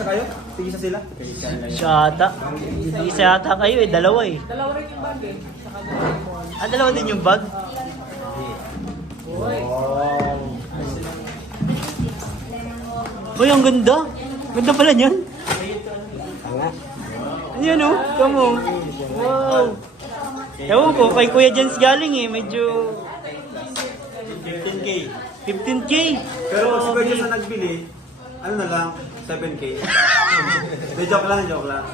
Tigisa kayo? Tigisa sila? Siya ata. Isa ata kayo eh, dalawa eh. Dalawa rin yung bag eh. Saka dalawa. Dalawa din yung bag? Uy, ang ganda. Ganda pala niyan. Ano yan oh? Kamo. Wow. Ewan ko, kay Kuya Jens galing eh. Medyo 15K. 15K. Pero kung si Kuya sa nagbili, ano na lang, 7K. De, joke lang, joke lang.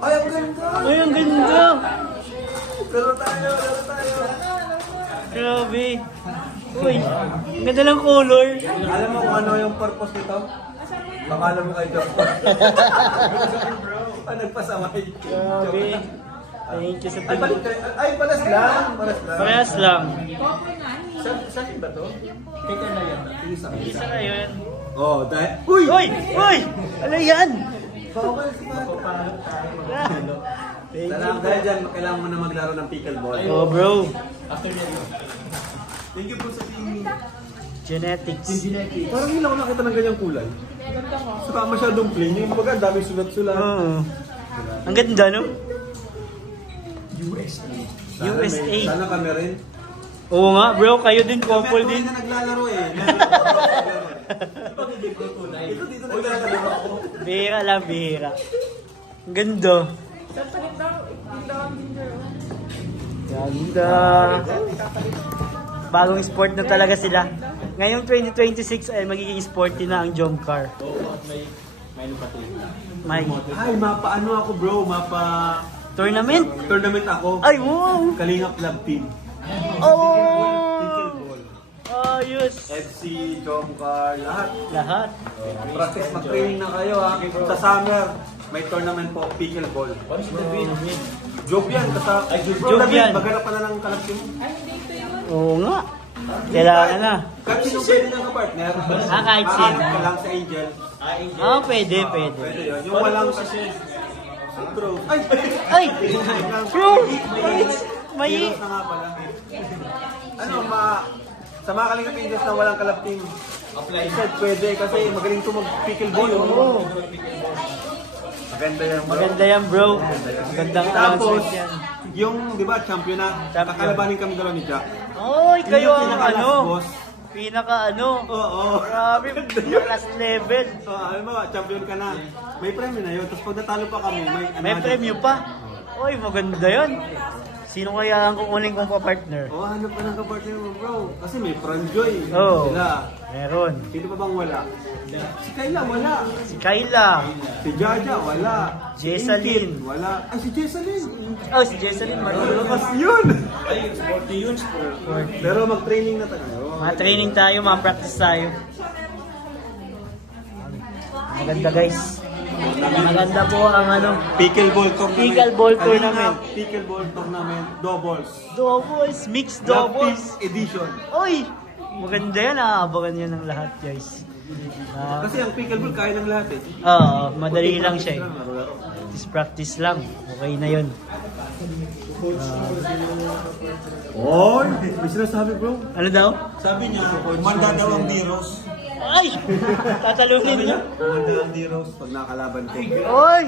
Ay, ang ganda! Ay, ang ganda. Laro tayo, laro tayo. Grabe. Uy, ang ganda ng color. Alam mo kung ano yung purpose nito? Pakala mo kay Joke. Ah, nagpasamay. Grabe. Thank you sa Ay, balik kayo. Ay, palas lang. Palas lang. Parehas lang. Kopoy nga. Saan ba to? Kaya na yan. Tigisa kayo. Isa na yun. Oh, dahil... Uy! Uy! Uy! Ano yan? Bawal si Bata. Salamat dahil dyan, kailangan mo na maglaro ng pickleball. Oh bro. Thank you po sa team. Genetics. Parang hindi lang ako nakita ng ganyang kulay. Saka masyadong plain. Yung baga, dami sulat-sulat. Oo. Ang ganda no? Sana USA. Sana kami rin. Oo nga bro, kayo din, couple Kami din. na naglalaro eh. Ito dito naglalaro ako. Bihira lang, bihira. Ang ganda. Saan palit daw? Yung daw ang ginger. Ganda. Bagong sport na talaga sila. Ngayong 2026 ay magiging sporty na ang Jomcar. May Ay, mapa ano ako bro, mapa tournament. tournament ako. Ay, wow! Kalingap Club Team. Oh! Pickleball. Ayos! FC, Jomcar, lahat. Lahat. Practice, mag-training na kayo ha. Sa summer, may tournament po, pickleball. Joke yan, Joke yan. Maghanap pa na ng Club Team. Ay, hindi ito yun. Oo nga. Kailangan na. Kahit sinong pwede nang kapartner. Kahit sino. Ka lang sa Angel. Ah, pwede, pwede. Pwede yun. Yung walang bro. Ay! Ay! Bro! May... Heroes na nga pala. Ano, sa mga Kalingap Angels na walang Club Team, I said pwede kasi magaling to mag-pickleball. Oo. Maganda yan. Maganda yan bro. Magandang Tapos, announcement yan. yung, di ba, champion na, Champion. kakalabanin kami dalawa ni Jack. Oy, kayo Yung ang pinaka-last ano? boss. Pinaka ano? Oo. Grabe, last level. So, alam mo, champion ka na. May premyo na yun. Tapos pag natalo pa kami, May premyo pa. Oy, maganda yan. Sino kaya ang kukunin kong pa-partner? Oo, hanap ka ng kapartner mo, bro. Kasi may Franjoy. Oo. Sila. Meron. Sino pa bang wala? Si Kayla, wala. Si Kayla. Si Jaja, wala. Si Jessalyn. Ingrid, wala. Ay, si Jessalyn. Oh, si Jessalyn Martin. Lakas yun! Ay, sporty yun. Pero mag-training na tayo. Mga training tayo, mga practice tayo. Maganda guys. Maganda po ang ano. Pickleball tournament. Pickleball tournament. Pickleball tournament. Doubles. Doubles, mixed Love doubles. Team Edition. Oy! Maganda yan, abangan yan ng lahat guys. Kasi ang pickleball kaya ng lahat eh. Oo, madali lang siya eh. Laro-laro. Practice lang. Okay na yun. Oy! May sinasabi bro. Ano daw? Sabi niya, manda daw ang Diros. Ay! Tatalunin niya. Manda ang Diros pag nakalaban ko. Oy!